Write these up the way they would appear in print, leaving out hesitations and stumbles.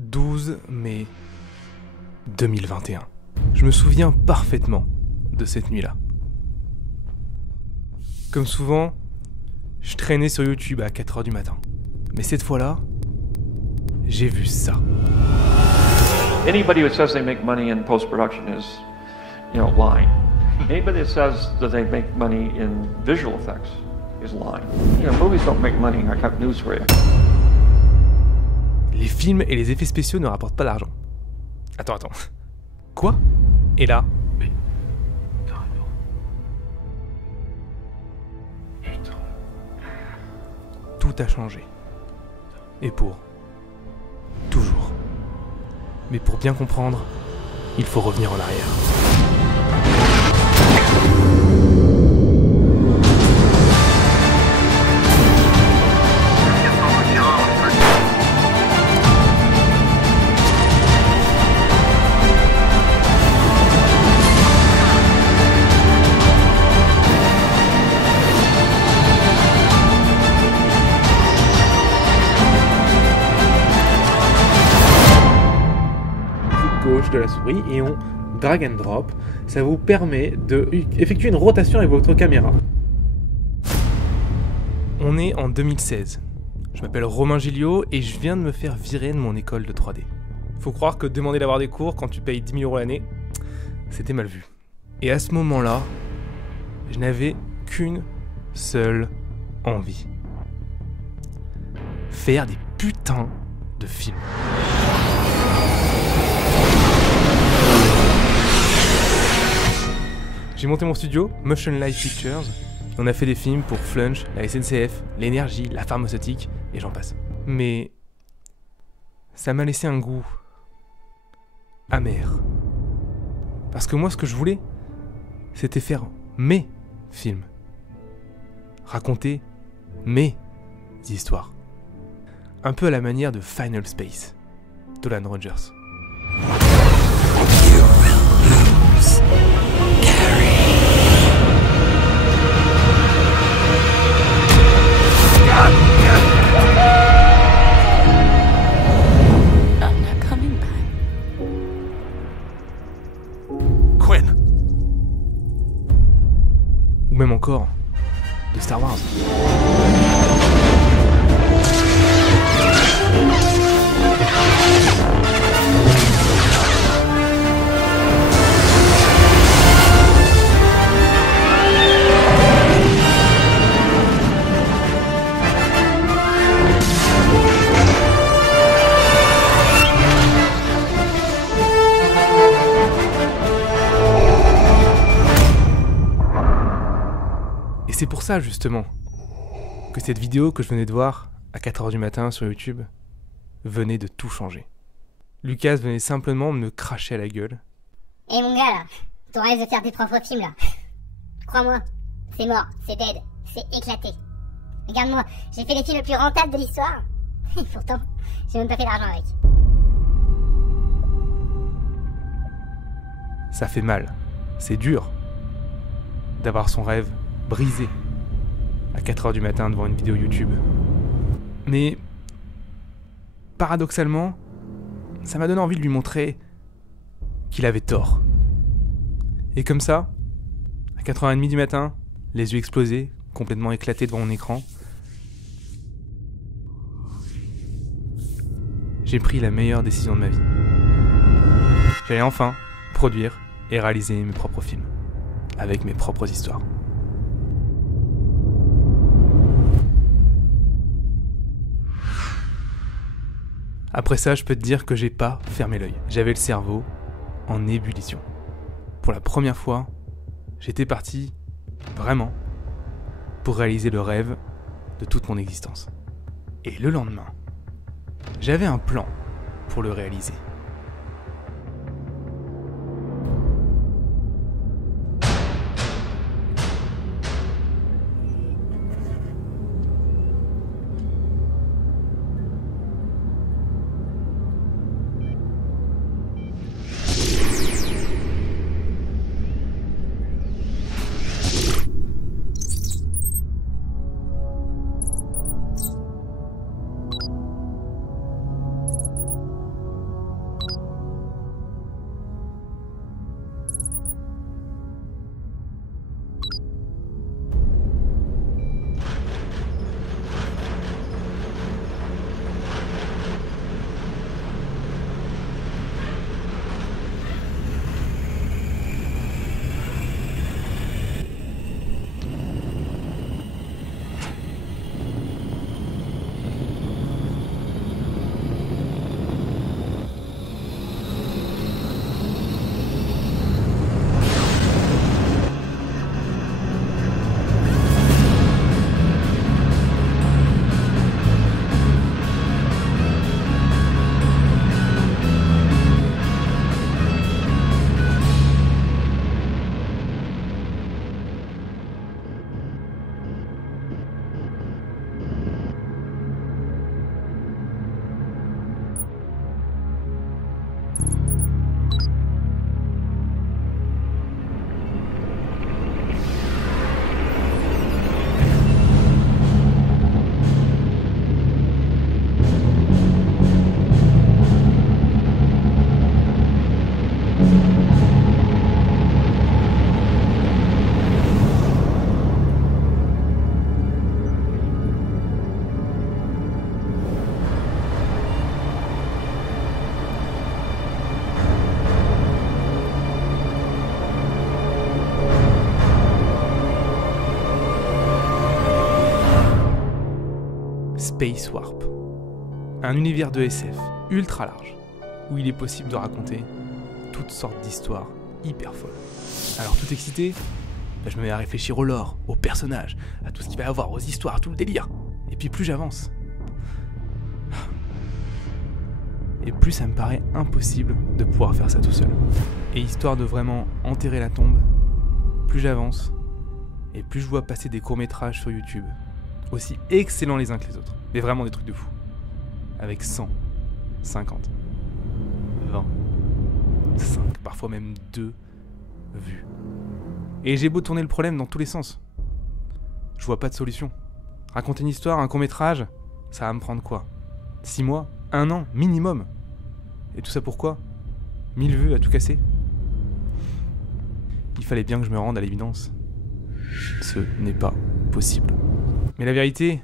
12 mai 2021. Je me souviens parfaitement de cette nuit-là. Comme souvent, je traînais sur YouTube à 4h du matin. Mais cette fois-là, j'ai vu ça. Anybody who says they make money in post-production is, lying. Anybody that says that they make money in visual effects is lying. Movies don't make money. I have news for you. Les films et les effets spéciaux ne rapportent pas d'argent. Attends. Quoi? Et là? Mais... carrément. Putain. Tout a changé. Et pour toujours. Mais pour bien comprendre, il faut revenir en arrière. Gauche de la souris et on drag and drop. Ça vous permet d'effectuer une rotation avec votre caméra. On est en 2016. Je m'appelle Romain Gilliot et je viens de me faire virer de mon école de 3D. Faut croire que demander d'avoir des cours quand tu payes 10 000 € l'année, c'était mal vu. Et à ce moment-là, je n'avais qu'une seule envie. Faire des putains de films. J'ai monté mon studio, Motion Light Pictures. On a fait des films pour Flunch, la SNCF, l'énergie, la pharmaceutique, et j'en passe. Mais ça m'a laissé un goût amer. Parce que moi, ce que je voulais, c'était faire mes films. Raconter mes histoires. Un peu à la manière de Final Space, Nolan Rogers. Ou même encore de Star Wars. Et c'est pour ça, justement, que cette vidéo que je venais de voir à 4h du matin sur YouTube venait de tout changer. Lucas venait simplement me cracher à la gueule. Eh mon gars là, ton rêve de faire tes propres films là. Crois-moi, c'est mort, c'est dead, c'est éclaté. Regarde-moi, j'ai fait les films les plus rentables de l'histoire. Et pourtant, j'ai même pas fait d'argent avec. Ça fait mal, c'est dur d'avoir son rêve brisé à 4h du matin devant une vidéo YouTube. Mais paradoxalement, ça m'a donné envie de lui montrer qu'il avait tort. Et comme ça, à 4h30 du matin, les yeux explosés, complètement éclatés devant mon écran, j'ai pris la meilleure décision de ma vie. J'allais enfin produire et réaliser mes propres films, avec mes propres histoires. Après ça, je peux te dire que j'ai pas fermé l'œil. J'avais le cerveau en ébullition. Pour la première fois, j'étais parti, vraiment, pour réaliser le rêve de toute mon existence. Et le lendemain, j'avais un plan pour le réaliser. Space Warp. Un univers de SF ultra large, où il est possible de raconter toutes sortes d'histoires hyper folles. Alors tout excité, je me mets à réfléchir au lore, aux personnages, à tout ce qu'il va y avoir, aux histoires, à tout le délire. Et puis plus j'avance, et plus ça me paraît impossible de pouvoir faire ça tout seul. Et histoire de vraiment enterrer la tombe, plus j'avance, et plus je vois passer des courts-métrages sur YouTube, aussi excellents les uns que les autres, mais vraiment des trucs de fou, avec 100, 50, 20, 5, parfois même 2 vues. Et j'ai beau tourner le problème dans tous les sens, je vois pas de solution. Raconter une histoire, un court-métrage, ça va me prendre quoi ? 6 mois ? 1 an, minimum. Et tout ça pourquoi ? 1000 vues à tout casser ? Il fallait bien que je me rende à l'évidence. Ce n'est pas possible. Mais la vérité,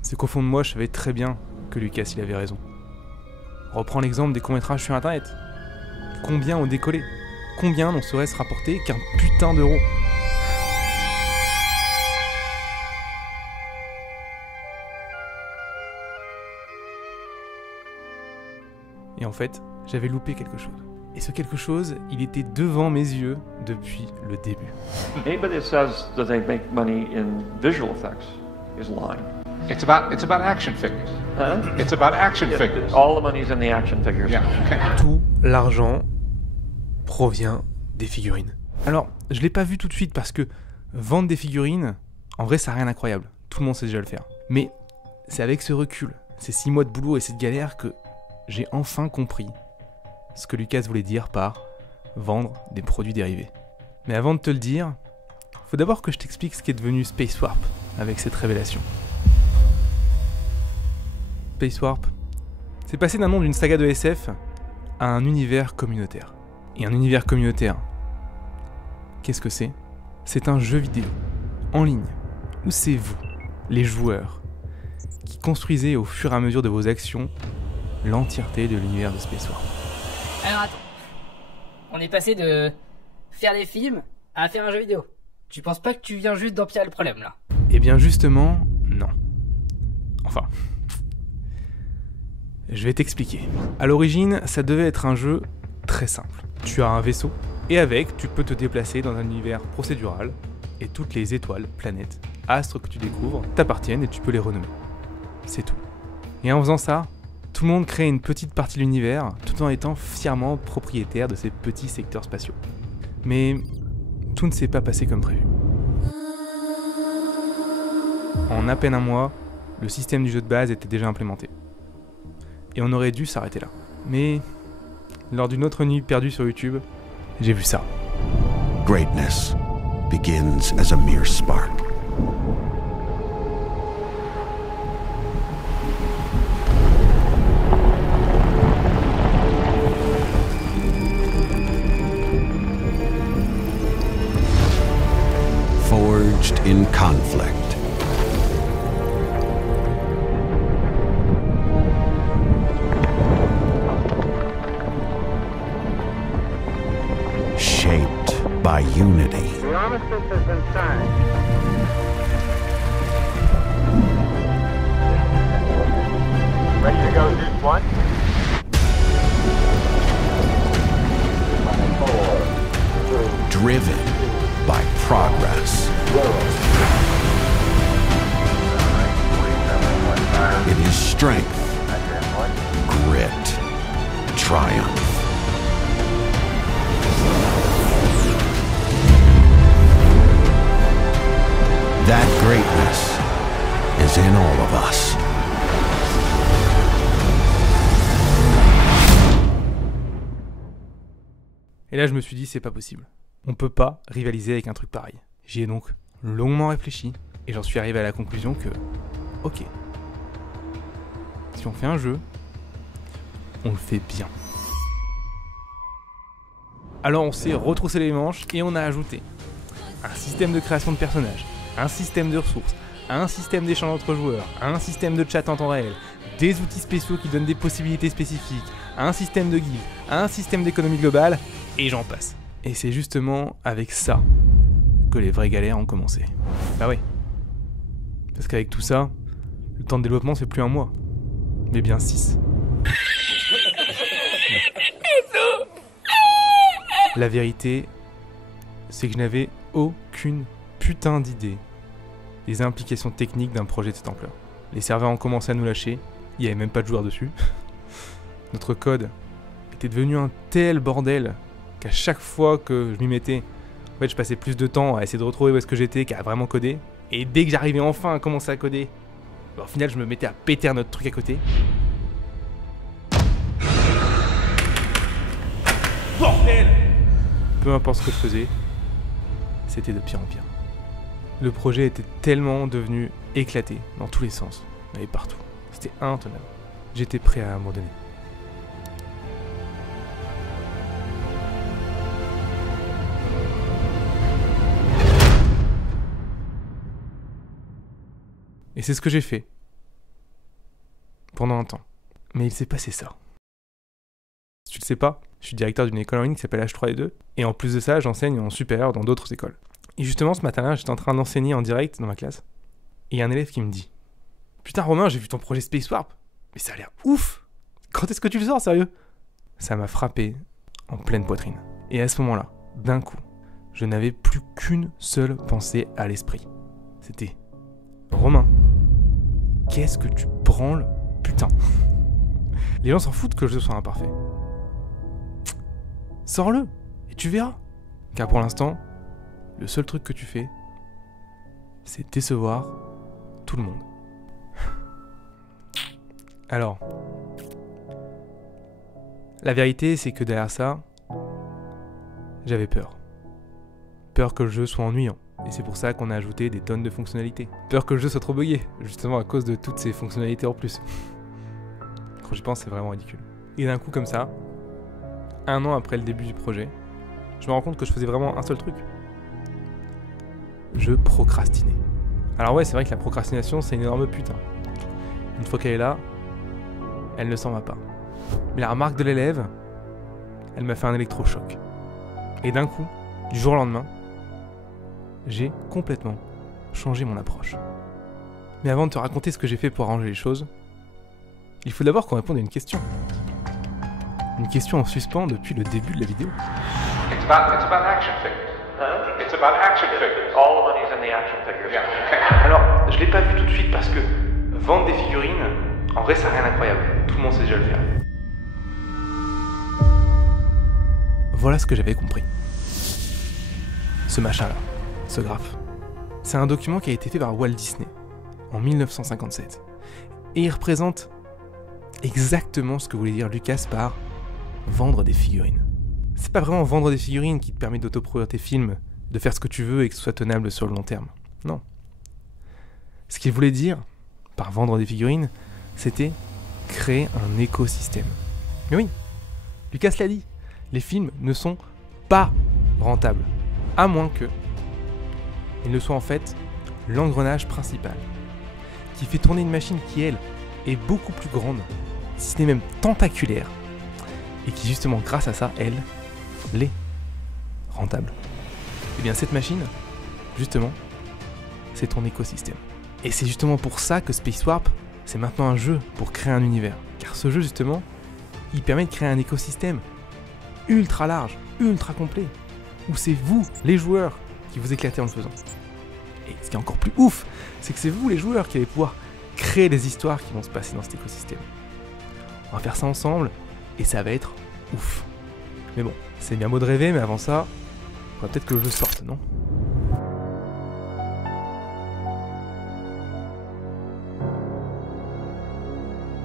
c'est qu'au fond de moi, je savais très bien que Lucas, il avait raison. Reprends l'exemple des courts-métrages sur Internet. Combien ont décollé ? Combien n'en serait-ce rapporté qu'un putain d'euro ? Et en fait, j'avais loupé quelque chose. Et ce quelque chose, il était devant mes yeux depuis le début. Anybody that says that they make money in visual effects is lying. It's about action figures. Huh? It's about action figures. All the money's in the action figures. Yeah. Okay. Tout l'argent provient des figurines. Alors, je l'ai pas vu tout de suite parce que vendre des figurines, en vrai, ça n'a rien d'incroyable. Tout le monde sait déjà le faire. Mais c'est avec ce recul, ces 6 mois de boulot et cette galère que j'ai enfin compris ce que Lucas voulait dire par vendre des produits dérivés. Mais avant de te le dire, faut d'abord que je t'explique ce qui est devenu Space Warp avec cette révélation. Space Warp, c'est passé d'un nom d'une saga de SF à un univers communautaire. Et un univers communautaire, qu'est-ce que c'est ? C'est un jeu vidéo, en ligne, où c'est vous, les joueurs, qui construisez au fur et à mesure de vos actions l'entièreté de l'univers de Space Warp. Alors attends, on est passé de faire des films à faire un jeu vidéo. Tu penses pas que tu viens juste d'empirer le problème là ? Eh bien justement, non. Enfin, je vais t'expliquer. À l'origine, ça devait être un jeu très simple. Tu as un vaisseau, et avec, tu peux te déplacer dans un univers procédural, et toutes les étoiles, planètes, astres que tu découvres t'appartiennent et tu peux les renommer. C'est tout. Et en faisant ça, tout le monde crée une petite partie de l'univers, tout en étant fièrement propriétaire de ces petits secteurs spatiaux. Mais tout ne s'est pas passé comme prévu. En à peine un mois, le système du jeu de base était déjà implémenté. Et on aurait dû s'arrêter là. Mais lors d'une autre nuit perdue sur YouTube, j'ai vu ça. Greatness begins as a mere spark. Forged in conflict. Shaped by unity. The armistice has been signed. Ready to go, Zeus 1? 4, 3, Driven by progress. It is strength, grit, triumph. That greatness is in all of us. Et là, je me suis dit, c'est pas possible. On peut pas rivaliser avec un truc pareil. J'y ai donc longuement réfléchi, et j'en suis arrivé à la conclusion que, ok, si on fait un jeu, on le fait bien. Alors on s'est retroussé les manches, et on a ajouté un système de création de personnages, un système de ressources, un système d'échange entre joueurs, un système de chat en temps réel, des outils spéciaux qui donnent des possibilités spécifiques, un système de guildes, un système d'économie globale, et j'en passe. Et c'est justement avec ça que les vraies galères ont commencé. Bah oui. Parce qu'avec tout ça, Le temps de développement, c'est plus 1 mois, mais bien 6. La vérité, c'est que je n'avais aucune putain d'idée des implications techniques d'un projet de cette ampleur. Les serveurs ont commencé à nous lâcher, il n'y avait même pas de joueurs dessus. Notre code était devenu un tel bordel qu'à chaque fois que je m'y mettais, en fait, je passais plus de temps à essayer de retrouver où est-ce que j'étais qu'à vraiment coder. Et dès que j'arrivais enfin à commencer à coder, au final, je me mettais à péter un autre truc à côté. Bordel! Peu importe ce que je faisais, c'était de pire en pire. Le projet était tellement devenu éclaté dans tous les sens, il y avait partout. C'était intenable. J'étais prêt à abandonner. Et c'est ce que j'ai fait. Pendant un temps. Mais il s'est passé ça. Si tu le sais pas, je suis directeur d'une école en ligne qui s'appelle H3D2. Et en plus de ça, j'enseigne en supérieur dans d'autres écoles. Et justement, ce matin-là, j'étais en train d'enseigner en direct dans ma classe. Et il y a un élève qui me dit « Putain Romain, j'ai vu ton projet Space Warp. Mais ça a l'air ouf! Quand est-ce que tu le sors, sérieux ?» Ça m'a frappé en pleine poitrine. Et à ce moment-là, d'un coup, je n'avais plus qu'une seule pensée à l'esprit. C'était « Romain, qu'est-ce que tu branles, putain ?» Les gens s'en foutent que le jeu soit imparfait. Sors-le, et tu verras. Car pour l'instant, le seul truc que tu fais, c'est décevoir tout le monde. Alors, la vérité, c'est que derrière ça, j'avais peur. Peur que le jeu soit ennuyant. Et c'est pour ça qu'on a ajouté des tonnes de fonctionnalités. Peur que le jeu soit trop buggé, justement à cause de toutes ces fonctionnalités en plus. Quand j'y pense, c'est vraiment ridicule. Et d'un coup comme ça, 1 an après le début du projet, je me rends compte que je faisais vraiment un seul truc. Je procrastinais. Alors ouais, c'est vrai que la procrastination, c'est une énorme pute. Une fois qu'elle est là, elle ne s'en va pas. Mais la remarque de l'élève, elle m'a fait un électrochoc. Et d'un coup, du jour au lendemain, j'ai complètement changé mon approche. Mais avant de te raconter ce que j'ai fait pour arranger les choses, il faut d'abord qu'on réponde à une question. Une question en suspens depuis le début de la vidéo. It's about action figures. Huh? It's about action figures. All the money's in the action figures. Yeah. Alors, je l'ai pas vu tout de suite parce que vendre des figurines, en vrai, ça n'a rien d'incroyable. Tout le monde sait déjà le faire. Voilà ce que j'avais compris. Ce machin-là, ce graphe, c'est un document qui a été fait par Walt Disney en 1957. Et il représente exactement ce que voulait dire Lucas par vendre des figurines. C'est pas vraiment vendre des figurines qui te permet d'autoproduire tes films, de faire ce que tu veux et que ce soit tenable sur le long terme. Non. Ce qu'il voulait dire par vendre des figurines, c'était créer un écosystème. Mais oui, Lucas l'a dit, les films ne sont pas rentables, à moins que ils ne soient en fait l'engrenage principal, qui fait tourner une machine qui, elle, est beaucoup plus grande, si ce n'est même tentaculaire, et qui justement, grâce à ça, elle, l'est rentable. Et bien cette machine, justement, c'est ton écosystème. Et c'est justement pour ça que Space Warp, c'est maintenant un jeu pour créer un univers. Car ce jeu, justement, il permet de créer un écosystème ultra large, ultra complet, où c'est vous, les joueurs, qui vous éclatez en le faisant. Et ce qui est encore plus ouf, c'est que c'est vous, les joueurs, qui allez pouvoir créer des histoires qui vont se passer dans cet écosystème. On va faire ça ensemble, et ça va être ouf. Mais bon, c'est bien beau de rêver, mais avant ça, il faudra peut-être que le jeu sorte, non ?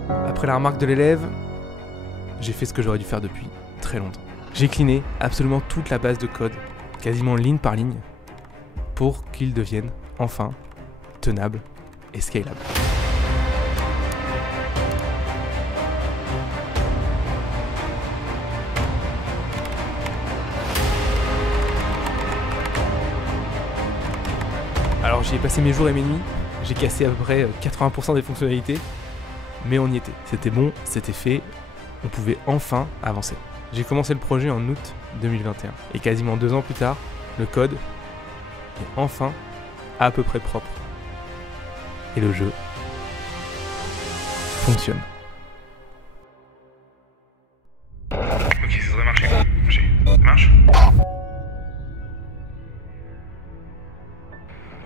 Après la remarque de l'élève, j'ai fait ce que j'aurais dû faire depuis très longtemps. J'ai cleané absolument toute la base de code, quasiment ligne par ligne, pour qu'il devienne enfin tenable et scalable. Alors j'y ai passé mes jours et mes nuits, j'ai cassé à peu près 80% des fonctionnalités, mais on y était. C'était bon, c'était fait, on pouvait enfin avancer. J'ai commencé le projet en août 2021, et quasiment 2 ans plus tard, le code est enfin à peu près propre. Et le jeu fonctionne. Ok, ça devrait marcher. Ça marche?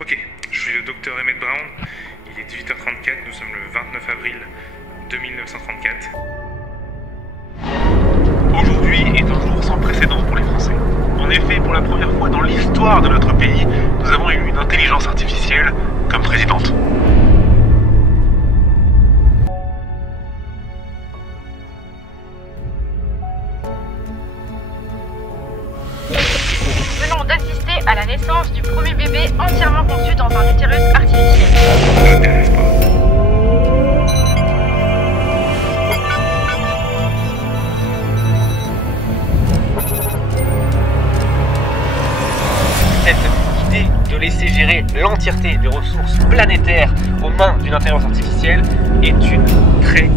Ok, je suis le docteur Emmett Brown. Il est 18h34, nous sommes le 29 avril 2934. Aujourd'hui est un jour sans précédent pour les Français. En effet, pour la première fois dans l'histoire de notre pays, nous avons eu une intelligence artificielle comme présidente. Venons d'assister à la naissance du premier bébé entièrement conçu dans un utérus artificiel. Cette idée de laisser gérer l'entièreté des ressources planétaires aux mains d'une intelligence artificielle est une très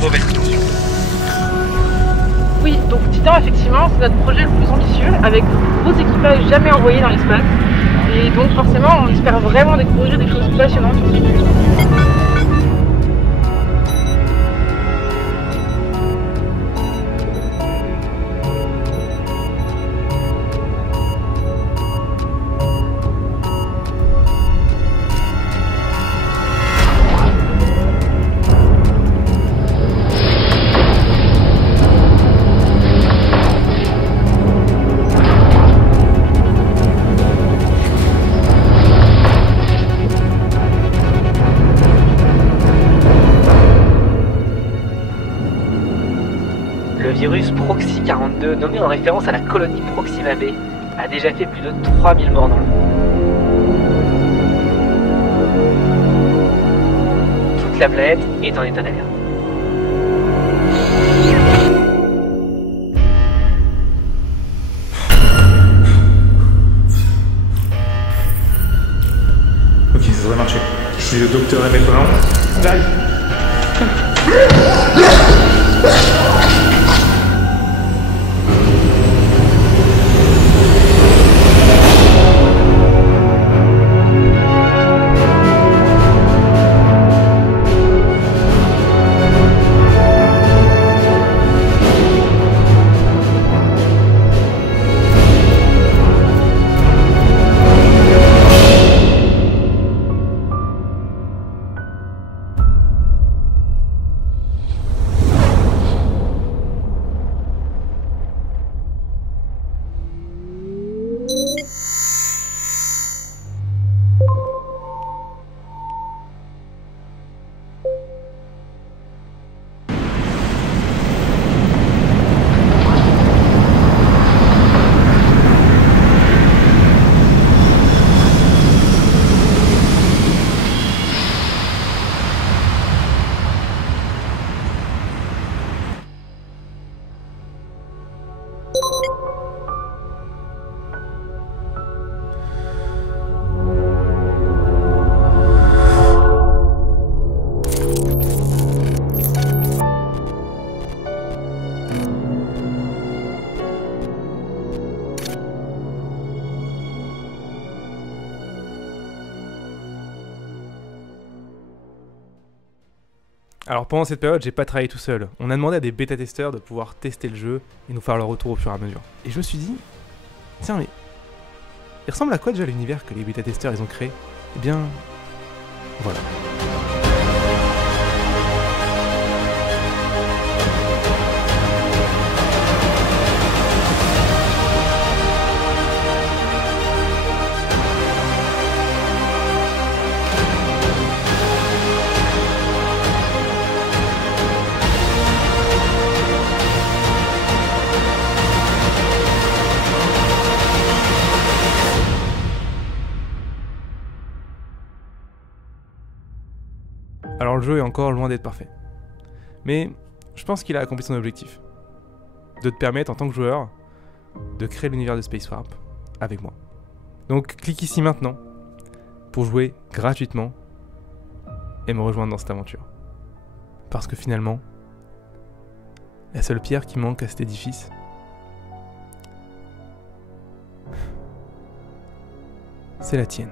mauvaise solution. Oui, donc Titan, effectivement, c'est notre projet le plus ambitieux, avec le plus gros équipage jamais envoyé dans l'espace. Et donc forcément, on espère vraiment découvrir des choses passionnantes sur ce sujet. Le virus Proxy 42, nommé en référence à la colonie Proxima B, a déjà fait plus de 3000 morts dans le monde. Toute la planète est en état d'alerte. Ok, ça devrait marcher. Je suis le docteur Emmett Brown. Alors pendant cette période, j'ai pas travaillé tout seul. On a demandé à des bêta-testeurs de pouvoir tester le jeu et nous faire leur retour au fur et à mesure. Et je me suis dit, tiens mais, il ressemble à quoi déjà l'univers que les bêta-testeurs ils ont créé? Eh bien, voilà. Alors le jeu est encore loin d'être parfait. Mais je pense qu'il a accompli son objectif. De te permettre en tant que joueur de créer l'univers de Space Warp avec moi. Donc clique ici maintenant pour jouer gratuitement et me rejoindre dans cette aventure. Parce que finalement, la seule pierre qui manque à cet édifice, c'est la tienne.